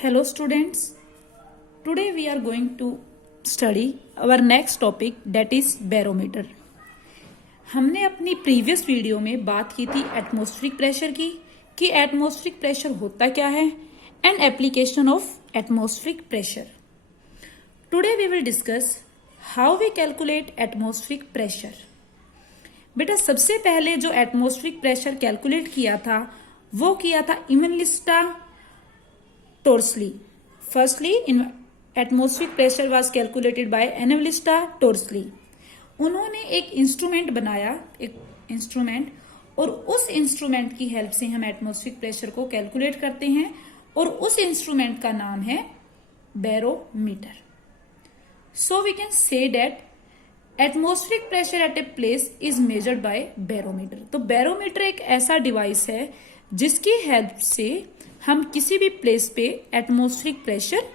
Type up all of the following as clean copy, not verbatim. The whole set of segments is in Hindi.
Hello students, today we are going to study our next topic that is barometer. हमने अपनी प्रीवियस वीडियो में बात की थी एटमॉस्फेरिक प्रेशर की कि एटमॉस्फेरिक प्रेशर होता क्या है and application of atmospheric pressure. Today we will discuss how we calculate atmospheric pressure. बेटा सबसे पहले जो एटमॉस्फेरिक प्रेशर कैलकुलेट किया था वो किया था इवनलिस्टा टोर्सली. Firstly, atmospheric pressure was calculated by Evangelista Torsley. उन्होंने एक इंस्ट्रूमेंट बनाया, एक इंस्ट्रूमेंट, और उस इंस्ट्रूमेंट की हेल्प से हम एटमॉस्फेरिक प्रेशर को कैलकुलेट करते हैं और उस इंस्ट्रूमेंट का नाम है barometer. So we can say that atmospheric pressure at a place is measured by barometer. तो बैरोमीटर एक ऐसा डिवाइस है जिसकी हेल्प से हम किसी भी प्लेस पे एटमॉस्फेरिक प्रेशर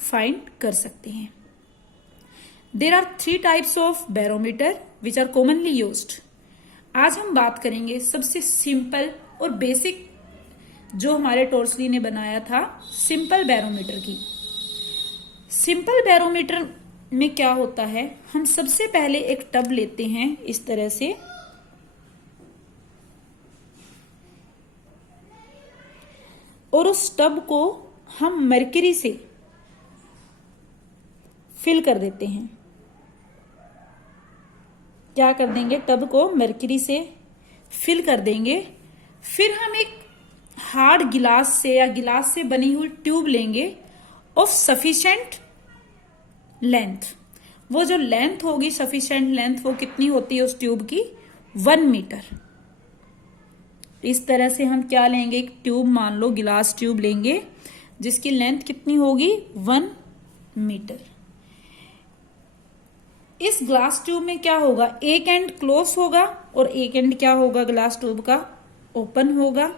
फाइंड कर सकते हैं. There are 3 types of barometer which are commonly used. आज हम बात करेंगे सबसे सिंपल और बेसिक जो हमारे टोर्सली ने बनाया था सिंपल बैरोमीटर की. सिंपल बैरोमीटर में क्या होता है, हम सबसे पहले एक टब लेते हैं इस तरह से, और उस टब को हम मरकरी से फिल कर देते हैं. क्या कर देंगे, टब को मरकरी से फिल कर देंगे. फिर हम एक हार्ड गिलास से या गिलास से बनी हुई ट्यूब लेंगे ऑफ सफिशिएंट लेंथ. वो जो लेंथ होगी सफिशिएंट लेंथ, वो कितनी होती है उस ट्यूब की, 1 मीटर. इस तरह से हम क्या लेंगे, एक ट्यूब, मान लो गिलास ट्यूब लेंगे जिसकी लेंथ कितनी होगी, 1 मीटर. इस ग्लास ट्यूब में क्या होगा, एक एंड क्लोज होगा और एक एंड क्या होगा ग्लास ट्यूब का, ओपन होगा.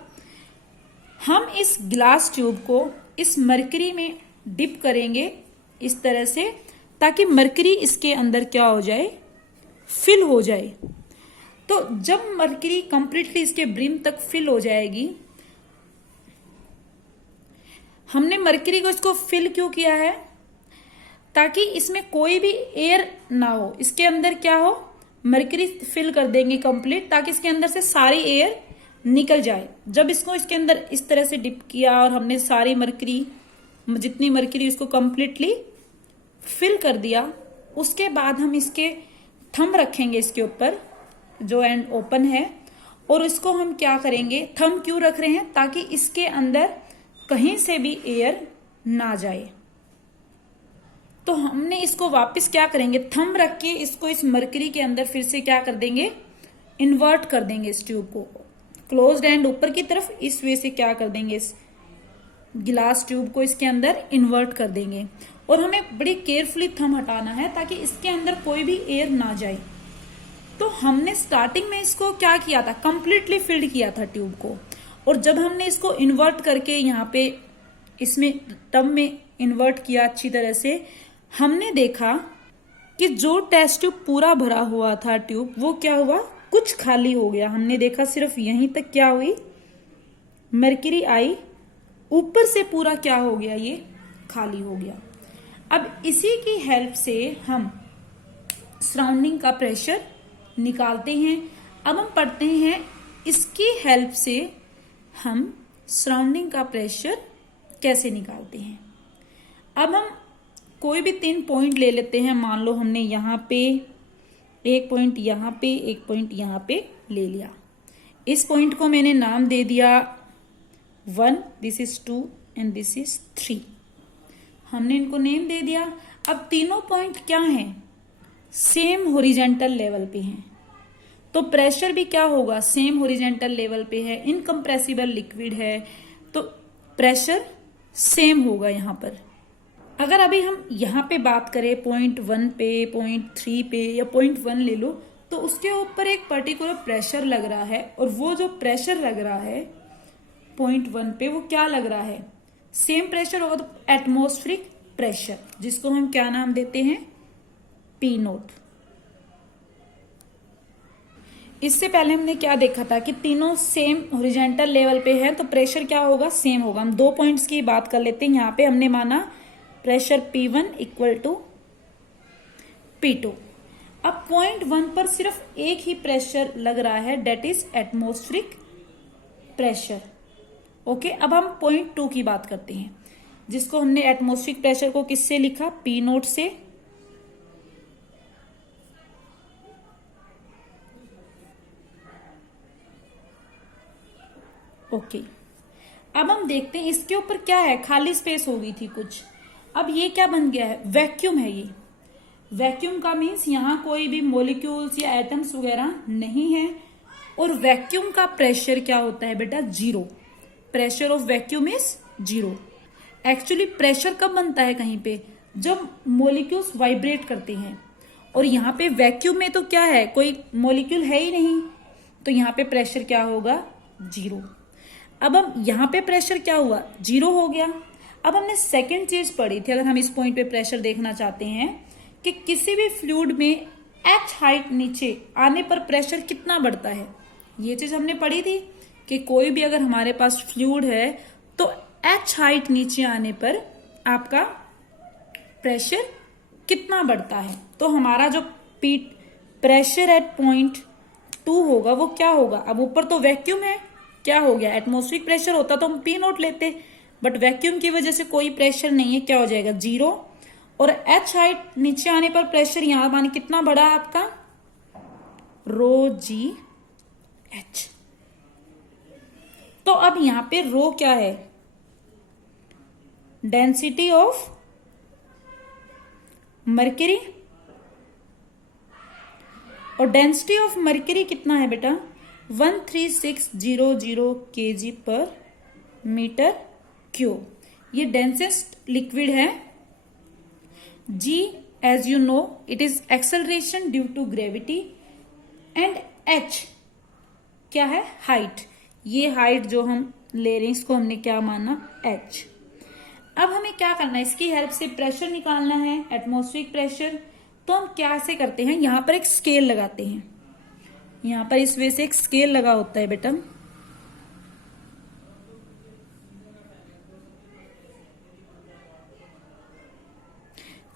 हम इस ग्लास ट्यूब को इस मरकरी में डिप करेंगे इस तरह से, ताकि मरकरी इसके अंदर क्या हो जाए, फिल हो जाए. तो जब मरकरी कंप्लीटली इसके ब्रिम तक फिल हो जाएगी, हमने मरकरी को इसको फिल क्यों किया है, ताकि इसमें कोई भी एयर ना हो. इसके अंदर क्या हो, मरकरी फिल कर देंगे कंप्लीट, ताकि इसके अंदर से सारी एयर निकल जाए. जब इसको इसके अंदर इस तरह से डिप किया और हमने सारी मरकरी, जितनी मरकरी, उसको कंप्लीटली फिल कर दिया, उसके बाद हम इसके थंब रखेंगे इसके ऊपर जो एंड ओपन है, और इसको हम क्या करेंगे, थंब क्यों रख रहे हैं, ताकि इसके अंदर कहीं से भी एयर ना जाए. तो हमने इसको वापस क्या करेंगे, थंब रख के इसको इस मरकरी के अंदर फिर से क्या कर देंगे, इन्वर्ट कर देंगे. इस ट्यूब को क्लोज्ड एंड ऊपर की तरफ इस वे से क्या कर देंगे, इस गिलास ट्यूब को इसके अंदर इन्वर्ट कर देंगे. और हमें बड़ी केयरफुली थंब हटाना है ताकि इसके अंदर कोई भी एयर ना जाए. तो हमने स्टार्टिंग में इसको क्या किया था, कंप्लीटली फिल्ड किया था ट्यूब को, और जब हमने इसको इन्वर्ट करके यहाँ पे इसमें टब में इन्वर्ट किया अच्छी तरह से, हमने देखा कि जो टेस्ट ट्यूब पूरा भरा हुआ था ट्यूब, वो क्या हुआ, कुछ खाली हो गया. हमने देखा सिर्फ यहीं तक क्या हुई, मरकरी आई, ऊपर से पूरा क्या हो गया, ये खाली हो गया. अब इसी की हेल्प से हम सराउंडिंग का प्रेशर निकालते हैं. अब हम पढ़ते हैं इसकी हेल्प से हम सराउंडिंग का प्रेशर कैसे निकालते हैं. अब हम कोई भी 3 पॉइंट ले लेते हैं. मान लो हमने यहाँ पे एक पॉइंट, यहाँ पे एक पॉइंट, यहाँ पे ले लिया. इस पॉइंट को मैंने नाम दे दिया 1, this is 2 and this is 3. हमने इनको नेम दे दिया. अब तीनों पॉइंट क्या हैं, सेम हॉरिजॉन्टल लेवल पे हैं, तो प्रेशर भी क्या होगा, सेम हॉरिजॉन्टल लेवल पे है. इनकम्प्रेसिबल लिक्विड है तो प्रेशर सेम होगा यहाँ पर. अगर अभी हम यहाँ पे बात करें पॉइंट 1 पे, पॉइंट 3 पे या पॉइंट 1 ले लो, तो उसके ऊपर एक पर्टिकुलर प्रेशर लग रहा है, और वो जो प्रेशर लग रहा है पॉइंट 1 पे, वो क्या लग रहा है, सेम प्रेशर होगा. तो एटमॉस्फेरिक प्रेशर, जिसको हम क्या नाम देते हैं, P0. इससे पहले हमने क्या देखा था कि तीनों सेम हॉरिजॉन्टल लेवल पे है तो प्रेशर क्या होगा, सेम होगा। हम 2 पॉइंट्स की बात कर लेते हैं। यहाँ पे हमने माना pressure P1 equal to P2। अब पॉइंट 1 पर सिर्फ एक ही प्रेशर लग रहा है, that is atmospheric pressure. Okay, अब हम पॉइंट 2 की बात करते हैं, जिसको हमने एटमॉस्फेरिक प्रेशर को किससे लिखा, P0 से। ओके, अब हम देखते हैं इसके ऊपर क्या है, खाली स्पेस हो गई थी कुछ। अब ये क्या बन गया है, वैक्यूम है ये। वैक्यूम का मीन्स यहाँ कोई भी मॉलिक्यूल्स या एटम्स वगैरह नहीं है। और वैक्यूम का प्रेशर क्या होता है बेटा, 0। Pressure of vacuum is 0। Actually pressure कब बनता है कहीं पे, जब मॉलिक्यूल्स वाइब्रेट करते हैं। और यहाँ पे वैक्यूम में तो क्या है, कोई मॉलिक्यूल है ही नहीं, तो यहाँ पे प्रेशर क्या होगा, 0। अब हम यहाँ पे प्रेशर क्या हुआ, 0 हो गया। अब हमने सेकंड चीज पढ़ी थी, अगर हम इस पॉइंट पे प्रेशर देखना चाहते हैं कि किसी भी फ्लूइड में h हाइट नीचे आने पर प्रेशर कितना बढ़ता है, ये चीज हमने पढ़ी थी कि कोई भी अगर हमारे पास फ्लूइड है तो h हाइट नीचे आने पर आपका प्रेशर कितना बढ़ता है। तो हमारा जो प्रेशर एट पॉइंट 2 होगा वो क्या होगा, अब ऊपर तो वैक्यूम है, क्या हो गया, एटमॉस्फेरिक प्रेशर होता तो हम P0 लेते, बट वैक्यूम की वजह से कोई प्रेशर नहीं है, क्या हो जाएगा, 0। और h हाइट नीचे आने पर प्रेशर यहां माने कितना बढ़ा आपका, ρgh। तो अब यहां पे रो क्या है, डेंसिटी ऑफ मर्क्यूरी। और डेंसिटी ऑफ मर्क्यूरी कितना है बेटा, 13600 kg पर मीटर क्यूब। ये डेंसेस्ट लिक्विड है। G, as you know, it is acceleration due to gravity, and H क्या है, हाइट। ये हाइट जो हम ले रहे हैं इसको हमने क्या माना, H। अब हमें क्या करना है, इसकी हेल्प से प्रेशर निकालना है, एटमॉस्फेरिक प्रेशर। तो हम क्या से करते हैं, यहां पर एक स्केल लगाते हैं। यहां पर इस वजह से एक स्केल लगा होता है बेटा।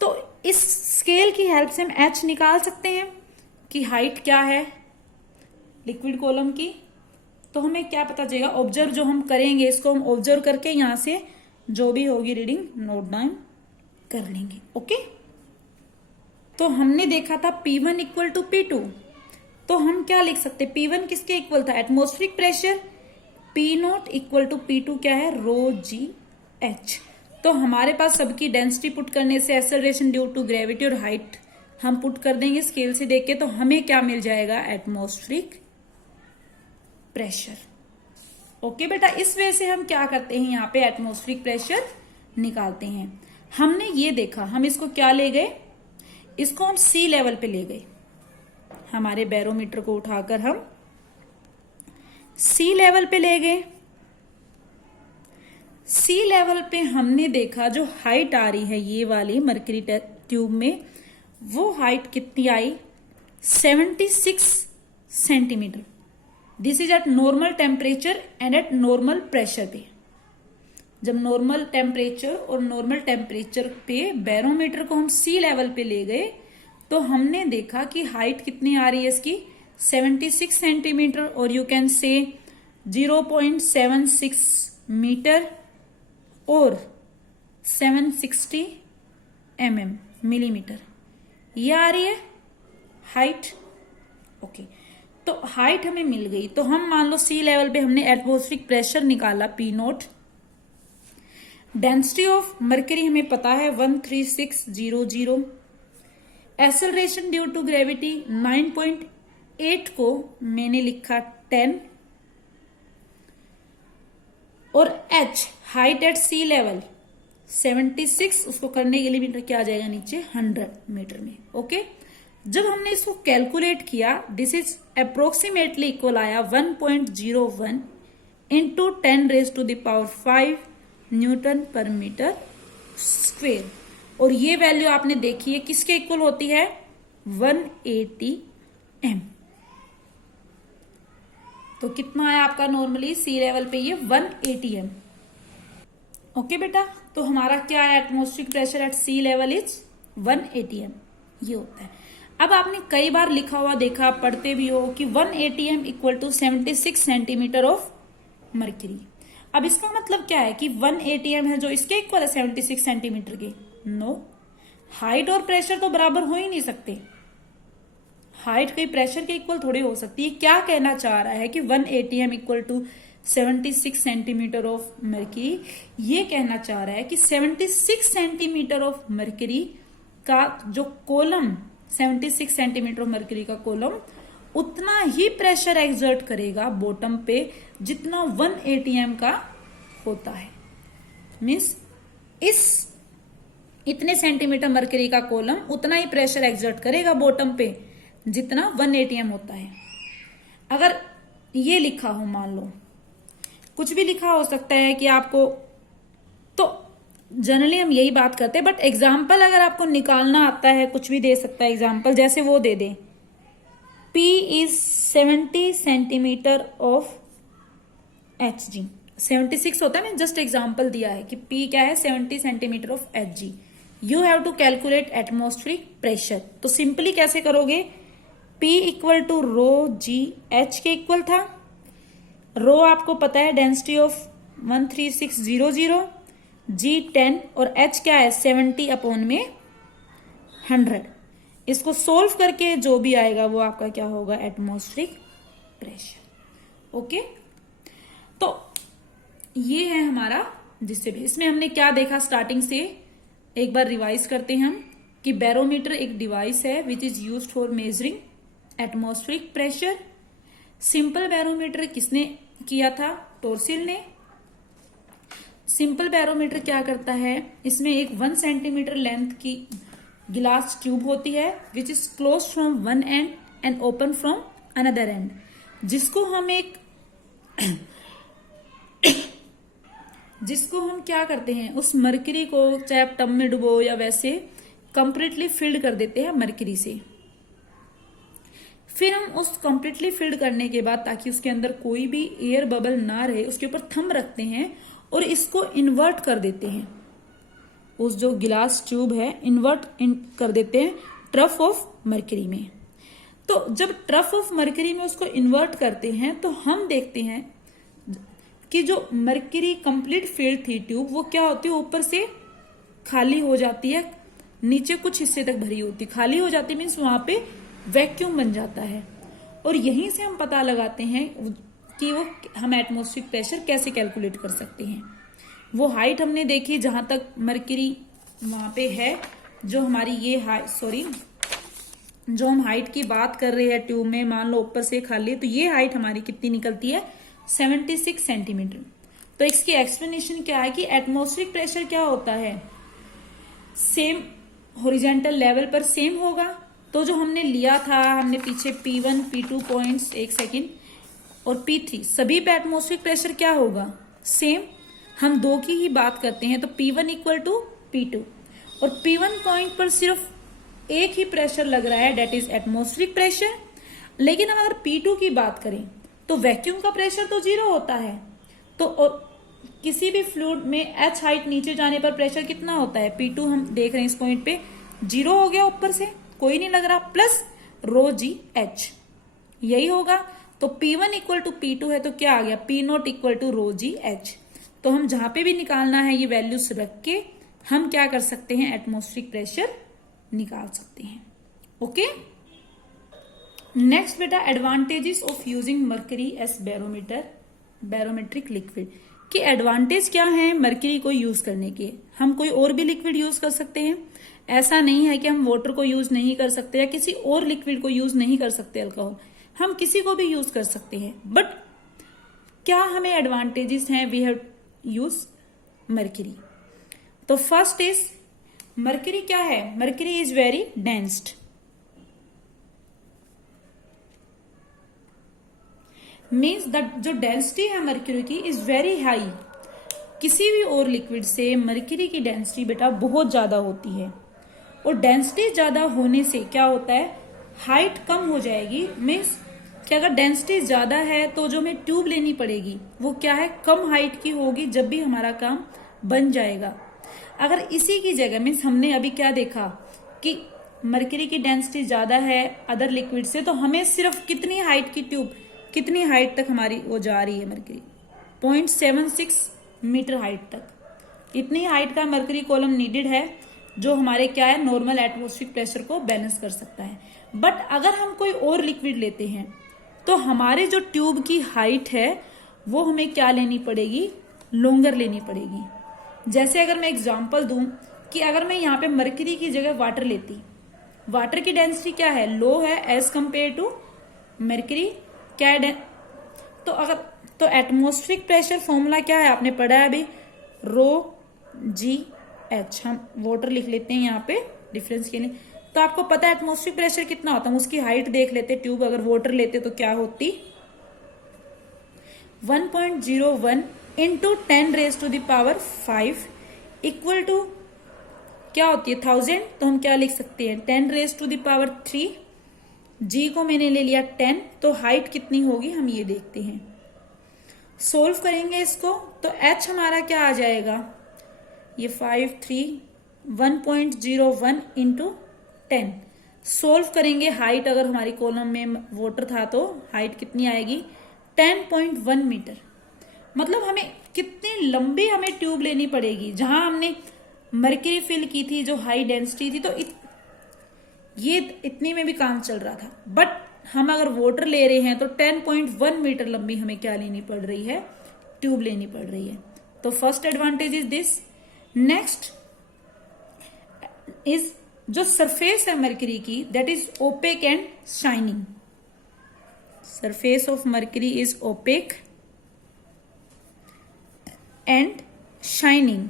तो इस स्केल की हेल्प से हम h निकाल सकते हैं कि हाइट क्या है लिक्विड कॉलम की। तो हमें क्या पता चलेगा, ऑब्जर्व जो हम करेंगे इसको हम ऑब्जर्व करके यहां से जो भी होगी रीडिंग नोट डाउन कर लेंगे। ओके, तो हमने देखा था P1 इक्वल टू P2। तो हम क्या लिख सकते, P1 किसके इक्वल था, atmospheric pressure. P0 equal to P2 क्या है, ρgh। तो हमारे पास सबकी डेंसिटी पुट करने से, एक्सेलरेशन ड्यू टू ग्रेविटी और हाइट हम पुट कर देंगे स्केल से देख के, तो हमें क्या मिल जाएगा, एटमॉस्फेरिक प्रेशर। ओके बेटा, इस वजह से हम क्या करते हैं, यहाँ पे एटमॉस्फेरिक प्रेशर निकालते हैं। हमने ये देखा, हम इसको क्या ले गए, इसको हम सी लेवल पे ले गए। हमारे बैरोमीटर को उठाकर हम सी लेवल पे ले गए। सी लेवल पे हमने देखा जो हाइट आ रही है ये वाली मर्करी ट्यूब में, वो हाइट कितनी आई, 76 centimetre. This is eight normal temperature and eight normal pressure पे। जब नॉर्मल टेम्परेचर और नॉर्मल टेम्परेचर पे बैरोमीटर को हम सी लेवल पे ले गए तो हमने देखा कि हाइट कितनी आ रही है इसकी, 76 सेंटीमीटर, और यू कैन से 0.76 मीटर और 760 मिलीमीटर, ये आ रही है हाइट। ओके, तो हाइट हमें मिल गई। तो हम मान लो सी लेवल पे हमने एटमॉस्फेरिक प्रेशर निकाला P0। डेंसिटी ऑफ मर्करी हमें पता है 13600। एक्सेलरेशन ड्यू टू ग्रेविटी 9.8 को मैंने लिखा 10, और H height eight sea level 76, उसको करने के लिए मीटर क्या आ जाएगा नीचे, 100 मीटर में। ओके, जब हमने इसको कैलकुलेट किया, दिस इज अप्रोक्सीमेटली इक्वल आया 1.01 इंटू 10⁵ न्यूटन पर मीटर स्क्वेयर। और ये वैल्यू आपने देखी है किसके इक्वल होती है, 180 m। तो कितना है आपका नॉर्मली सी लेवल पे ये 1 atm। ओके बेटा, तो हमारा क्या है atmospheric pressure at sea level is 1 atm, ये होता है। अब आपने कई बार लिखा हुआ देखा, पढ़ते भी हो कि 1 atm equal to 76 centimetre of mercury. अब इसका मतलब क्या है कि 1 atm है जो इसके इक्वल है 76 सेंटीमीटर के? नो, हाइट और प्रेशर तो बराबर हो ही नहीं सकते। हाइट कोई प्रेशर के इक्वल थोड़ी हो सकती है। क्या कहना चाह रहा है कि 1 atm equal to 76 centimetre of mercury, ये कहना चाह रहा है कि 76 सेंटीमीटर ऑफ मर्क्यूरी का जो कॉलम, 76 सेंटीमीटर ऑफ मर्क्यूरी का कॉलम उतना ही प्रेशर एक्सर्ट करेगा बॉटम पे जितना 1 atm का होता है। मीन्स इतने सेंटीमीटर मर्क्यूरी का कॉलम उतना ही प्रेशर एक्सर्ट करेगा बॉटम पे जितना 1 atm होता है। अगर ये लिखा हो, मान लो कुछ भी लिखा हो सकता है कि आपको, तो जनरली हम यही बात करते हैं, बट एग्जाम्पल अगर आपको निकालना आता है कुछ भी दे सकता है एग्जाम्पल, जैसे वो दे दे P is 70 centimetre of Hg, 76 होता है, मैंने जस्ट एग्जाम्पल दिया है कि P क्या है 70 centimetre of Hg। You have to calculate atmospheric pressure. तो सिंपली कैसे करोगे, P equal to rho g h के इक्वल था। रो आपको पता है डेंसिटी ऑफ 13600, G 10 और H क्या है 70 अपॉन में 100। इसको सोल्व करके जो भी आएगा वो आपका क्या होगा एटमॉस्फेरिक प्रेशर। ओके, तो ये है हमारा, जिससे भी इसमें हमने क्या देखा स्टार्टिंग से एक बार रिवाइज करते हैं हम कि बैरोमीटर एक डिवाइस है which is used for measuring atmospheric pressure. Simple barometer किसने किया था? टोरसिल ने। सिंपल बैरोमीटर क्या करता है, इसमें एक 1 सेंटीमीटर लेंथ की गिलास ट्यूब होती है which is close from one and and open from another and, जिसको हम क्या करते हैं, उस मर्क्यूरी को चाहे आप टब में डुबो या वैसे कंप्लीटली फिल्ड कर देते हैं मर्क्यूरी से। फिर हम उस कंप्लीटली फिल्ड करने के बाद, ताकि उसके अंदर कोई भी एयर बबल ना रहे, उसके ऊपर थंब रखते हैं और इसको इन्वर्ट कर देते हैं। उस जो गिलास ट्यूब है इन्वर्ट कर देते हैं ट्रफ ऑफ मर्क्यूरी में। तो जब ट्रफ ऑफ मर्क्यूरी में उसको इन्वर्ट करते हैं तो हम देखते हैं कि जो मर्क्यूरी कंप्लीट फिल्ड थी ट्यूब, वो क्या होती है ऊपर से खाली हो जाती है, नीचे कुछ हिस्से तक भरी होती, खाली हो जाती है, मीन्स वहां पे वैक्यूम बन जाता है। और यहीं से हम पता लगाते हैं कि वो हम एटमॉस्फेरिक प्रेशर कैसे कैलकुलेट कर सकते हैं। वो हाइट हमने देखी जहां तक मर्क्यूरी वहां पे है, जो हमारी ये जो हम हाइट की बात कर रहे हैं ट्यूब में, मान लो ऊपर से खाली है, तो ये हाइट हमारी कितनी निकलती है 76 सेंटीमीटर। तो इसकी एक्सप्लेनेशन क्या है कि एटमॉस्फेरिक प्रेशर क्या होता है, सेम हॉरिजॉन्टल लेवल पर सेम होगा। तो जो हमने लिया था, हमने पीछे P1 P2 पॉइंट्स, एक सेकेंड, और P3 सभी पे एटमॉस्फेरिक प्रेशर क्या होगा सेम। हम दो की ही बात करते हैं, तो P1 इक्वल टू P2, और P1 पॉइंट पर सिर्फ एक ही प्रेशर लग रहा है, डेट इज एटमॉस्फेरिक प्रेशर। लेकिन अगर P2 की बात करें तो वैक्यूम का प्रेशर तो 0 होता है, तो और किसी भी फ्लूइड में H हाइट नीचे जाने पर प्रेशर कितना होता है, P2 हम देख रहे हैं इस पॉइंट पे 0 हो गया, ऊपर से कोई नहीं लग रहा, प्लस रो जी एच, यही होगा। तो P1 इक्वल टू P2 है, तो क्या आ गया P0 equal to rho g h. तो हम जहां पे भी निकालना है ये वैल्यूज रख के हम क्या कर सकते हैं, एटमॉस्फेरिक प्रेशर निकाल सकते हैं। ओके, नेक्स्ट बेटा, advantages of using mercury as barometric liquid. कि एडवांटेज क्या है मर्क्यूरी को यूज करने के। हम कोई और भी लिक्विड यूज कर सकते हैं, ऐसा नहीं है कि हम वाटर को यूज नहीं कर सकते या किसी और लिक्विड को यूज नहीं कर सकते, अल्कोहल, हम किसी को भी यूज कर सकते हैं। बट क्या हमें एडवांटेजेस हैं, वी हैव यूज मर्क्यूरी। तो फर्स्ट इज मर्क्यूरी क्या है, mercury is very densed, means that जो डेंसिटी है मर्क्यूरी की इज वेरी हाई। किसी भी और लिक्विड से मर्क्यूरी की डेंसिटी बेटा बहुत ज्यादा होती है, और डेंसिटी ज्यादा होने से क्या होता है, हाइट कम हो जाएगी, मीन्स कि अगर डेंसिटी ज्यादा है तो जो हमें ट्यूब लेनी पड़ेगी वो क्या है, कम हाइट की होगी जब भी हमारा काम बन जाएगा। अगर इसी की जगह मीन्स हमने अभी क्या देखा कि मरकरी की डेंसिटी ज्यादा है अदर लिक्विड से, तो हमें सिर्फ कितनी हाइट की ट्यूब, कितनी हाइट तक हमारी वो जा रही है मरकरी, 0.76 मीटर हाइट तक, इतनी हाइट का मरकरी कॉलम नीडेड है जो हमारे क्या है नॉर्मल एटमॉस्फेरिक प्रेशर को बैलेंस कर सकता है। बट अगर हम कोई और लिक्विड लेते हैं तो हमारे जो ट्यूब की हाइट है वो हमें क्या लेनी पड़ेगी, लॉन्गर लेनी पड़ेगी। जैसे अगर मैं एग्जांपल दूं कि अगर मैं यहाँ पे मरकरी की जगह वाटर लेती, वाटर की डेंसिटी क्या है, लो है एज कंपेयर टू मरकरी, क्या है तो अगर तो एटमॉस्फेरिक प्रेशर फॉर्मूला क्या है आपने पढ़ा है अभी, ρgh, हम वाटर लिख लेते हैं यहाँ पे डिफरेंस के लिए। तो आपको पता है एटमॉस्फेरिक प्रेशर कितना होता है, उसकी हाइट देख लेते, ट्यूब अगर वाटर लेते तो क्या होती, 1.01 इंटू 10⁻⁵ इक्वल टू क्या होती है 1000, तो हम क्या लिख सकते हैं 10⁻3, जी को मैंने ले लिया 10, तो हाइट कितनी होगी हम ये देखते हैं। सोल्व करेंगे इसको तो h हमारा क्या आ जाएगा, ये 1.01 इंटू 10, सोल्व करेंगे हाइट अगर हमारी कॉलम में वाटर था तो हाइट कितनी आएगी 10.1 मीटर। मतलब हमें कितनी लंबी हमें ट्यूब लेनी पड़ेगी, जहां हमने मरकरी फिल की थी जो हाई डेंसिटी थी तो ये इतनी में भी काम चल रहा था, बट हम अगर वाटर ले रहे हैं तो 10.1 मीटर लंबी हमें क्या लेनी पड़ रही है, ट्यूब लेनी पड़ रही है। तो first advantage is this. Next is जो सरफेस है मरकरी की that is opaque and shining, surface of mercury is opaque and shining.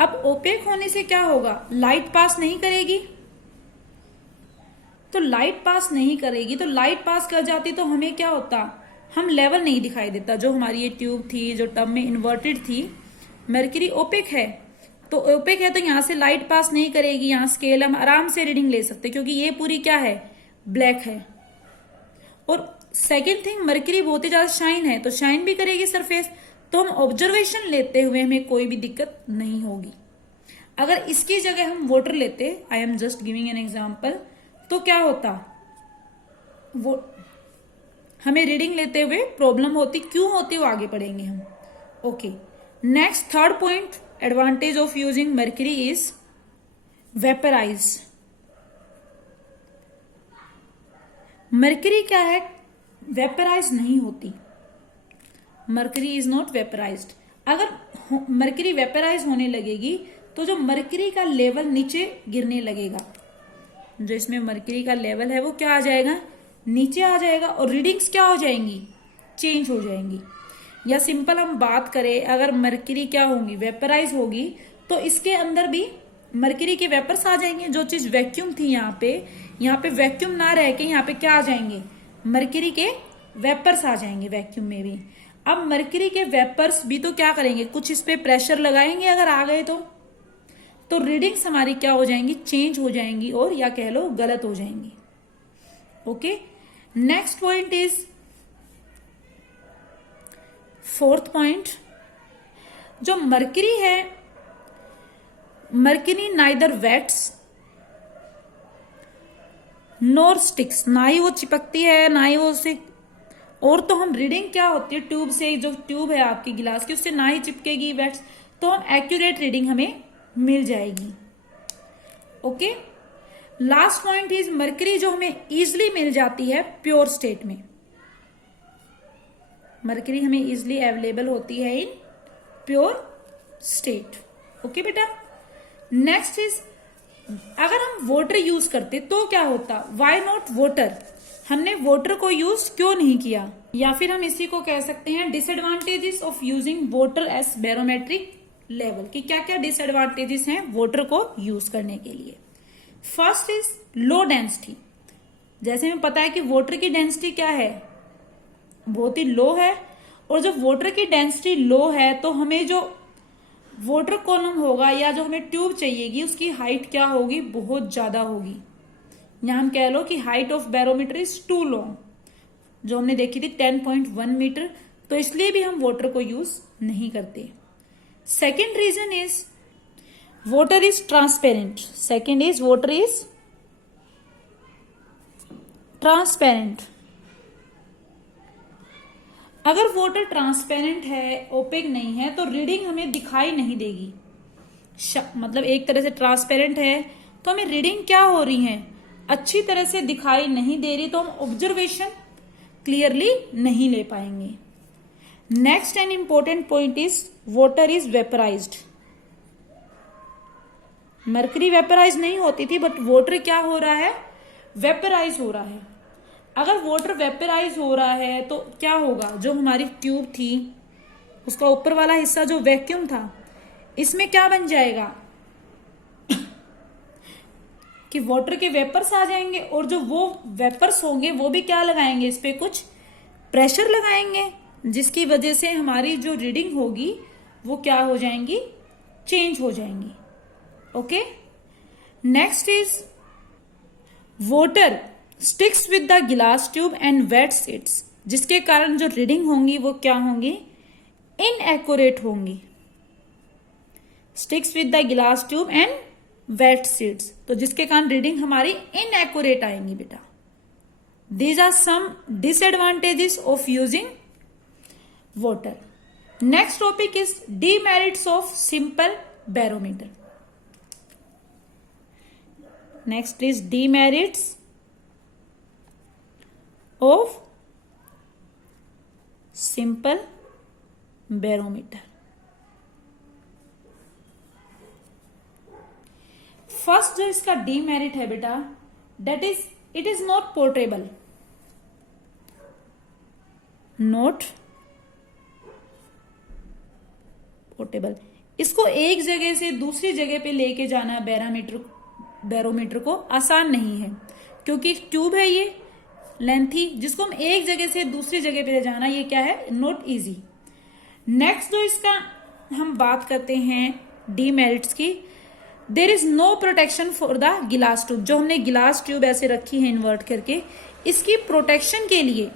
अब ओपेक होने से क्या होगा, लाइट पास नहीं करेगी, तो लाइट पास नहीं करेगी तो लाइट पास कर जाती तो हमें क्या होता, हम लेवल नहीं दिखाई देता। जो हमारी ये ट्यूब थी जो टब में इन्वर्टेड थी, मरकरी ओपेक है, तो ओपेक है तो यहां से लाइट पास नहीं करेगी, यहां स्केल हम आराम से रीडिंग ले सकते क्योंकि ये पूरी क्या है, ब्लैक है। और सेकेंड थिंग मरकरी बहुत ही ज्यादा शाइन है, तो शाइन भी करेगी सरफेस, तो हम ऑब्जर्वेशन लेते हुए हमें कोई भी दिक्कत नहीं होगी। अगर इसकी जगह हम वाटर लेते, I am just giving an example, तो क्या होता, वो हमें रीडिंग लेते हुए प्रॉब्लम होती, क्यों होती वो आगे पढ़ेंगे हम। Okay, next third point advantage of using mercury is vaporise. Mercury क्या है, वेपराइज नहीं होती, मरकरी इज नॉट वेपराइज्ड। अगर मरकरी वेपराइज होने लगेगी तो जो मरकरी का लेवल नीचे गिरने लगेगा, जो इसमें मरकरी का लेवल है वो क्या आ जाएगा, नीचे आ जाएगा, और रीडिंग्स क्या हो जाएंगी, चेंज हो जाएंगी। या सिंपल हम बात करें, अगर मरकरी क्या होगी, वेपराइज होगी, तो इसके अंदर भी मरकरी के वेपर्स आ जाएंगे। जो चीज वैक्यूम थी यहाँ पे वैक्यूम ना रह के यहाँ पे क्या आ जाएंगे, मरकरी के वेपर्स आ जाएंगे वैक्यूम में भी। अब मरकरी के वेपर्स भी तो क्या करेंगे, कुछ इस पे प्रेशर लगाएंगे, अगर आ गए तो रीडिंग्स हमारी क्या हो जाएंगी, चेंज हो जाएंगी, और या कह लो गलत हो जाएंगी। Okay, next point is fourth point, जो मरकरी है, mercury neither wets nor sticks, ना ही वो चिपकती है ना ही वो उसे, और तो हम रीडिंग क्या होती है ट्यूब से, जो ट्यूब है आपकी गिलास की उससे ना ही चिपकेगी वेट्स, तो हम एक्यूरेट रीडिंग हमें मिल जाएगी। Okay, last point is mercury जो हमें इजिली मिल जाती है प्योर स्टेट में, मरकरी हमें इजिली अवेलेबल होती है इन प्योर स्टेट। ओके बेटा, नेक्स्ट इज अगर हम वाटर यूज करते तो क्या होता, वाई नॉट वाटर, हमने वाटर को यूज क्यों नहीं किया, या फिर हम इसी को कह सकते हैं disadvantages of using water as barometric level, कि क्या क्या डिसएडवांटेजेस हैं वाटर को यूज करने के लिए। फर्स्ट इज लो डेंसिटी, जैसे हमें पता है कि वाटर की डेंसिटी क्या है, बहुत ही लो है, और जब वाटर की डेंसिटी लो है तो हमें जो वाटर कॉलम होगा या जो हमें ट्यूब चाहिएगी उसकी हाइट क्या होगी, बहुत ज्यादा होगी। यहां हम कह लो कि height of barometer is too long, जो हमने देखी थी 10.1 मीटर, तो इसलिए भी हम वाटर को यूज नहीं करते। Second reason is water is transparent. Second is water is transparent. अगर वाटर ट्रांसपेरेंट है, ओपेक नहीं है, तो रीडिंग हमें दिखाई नहीं देगी। मतलब एक तरह से ट्रांसपेरेंट है तो हमें रीडिंग क्या हो रही है, अच्छी तरह से दिखाई नहीं दे रही, तो हम ऑब्जर्वेशन क्लियरली नहीं ले पाएंगे। Next and important point is water is vaporised. Mercury vaporise नहीं होती थी, बट वाटर क्या हो रहा है, वेपराइज हो रहा है। अगर वाटर वेपराइज हो रहा है तो क्या होगा, जो हमारी ट्यूब थी उसका ऊपर वाला हिस्सा जो वैक्यूम था, इसमें क्या बन जाएगा कि वाटर के वेपर्स आ जाएंगे, और जो वो वेपर्स होंगे वो भी क्या लगाएंगे, इस पे कुछ प्रेशर लगाएंगे, जिसकी वजह से हमारी जो रीडिंग होगी वो क्या हो जाएंगी, चेंज हो जाएंगी। Okay, next is water sticks with the glass tube and weights it's, जिसके कारण जो रीडिंग होंगी वो क्या होंगी, इनएक्यूरेट होंगी। Sticks with the glass tube and wet seeds, तो जिसके कारण रीडिंग हमारी इनएक्यूरेट आएंगी बेटा। These are some disadvantages of using water. Next topic is demerits of simple barometer. Next is demerits of simple barometer. First जो इसका डीमेरिट है बेटा, that is it is not portable. Not portable, इसको एक जगह से दूसरी जगह पे लेके जाना बैरोमीटर को आसान नहीं है, क्योंकि एक ट्यूब है ये लेंथी, जिसको हम एक जगह से दूसरी जगह पे ले जाना, ये क्या है, नॉट इजी। नेक्स्ट जो इसका हम बात करते हैं डीमेरिट्स की, there is no protection for the glass tube. जो हमने गिलास ट्यूब ऐसे रखी है इन्वर्ट करके, इसकी प्रोटेक्शन के लिए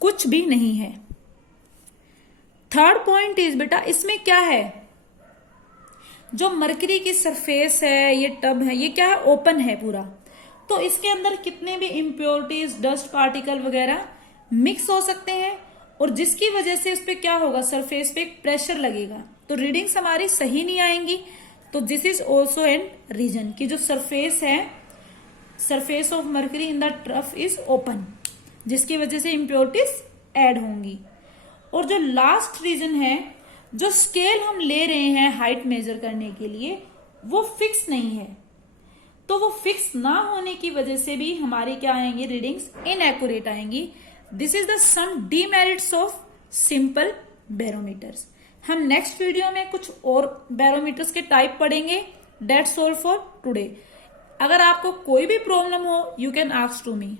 कुछ भी नहीं है। थर्ड पॉइंट इज बेटा, इसमें क्या है, जो मरकरी की सरफेस है, ये टब है, ये क्या है, ओपन है पूरा, तो इसके अंदर कितने भी इम्प्योरिटीज, डस्ट पार्टिकल वगैरह मिक्स हो सकते हैं, और जिसकी वजह से इस पे क्या होगा, सरफेस पे एक प्रेशर लगेगा, तो रीडिंग्स हमारी सही नहीं आएंगी। तो this is also an reason कि जो सरफेस है, surface of mercury in the trough is open, जिसकी वजह से इम्प्योरिटीज ऐड होंगी। और जो लास्ट रीजन है, जो स्केल हम ले रहे हैं हाइट मेजर करने के लिए, वो फिक्स नहीं है, तो वो फिक्स ना होने की वजह से भी हमारी क्या आएंगी, रीडिंग्स इनएक्यूरेट आएंगी। This is the some demerits of simple barometers. हम नेक्स्ट वीडियो में कुछ और बैरोमीटर्स के टाइप पढ़ेंगे। That's all for today. अगर आपको कोई भी प्रॉब्लम हो, you can ask to me.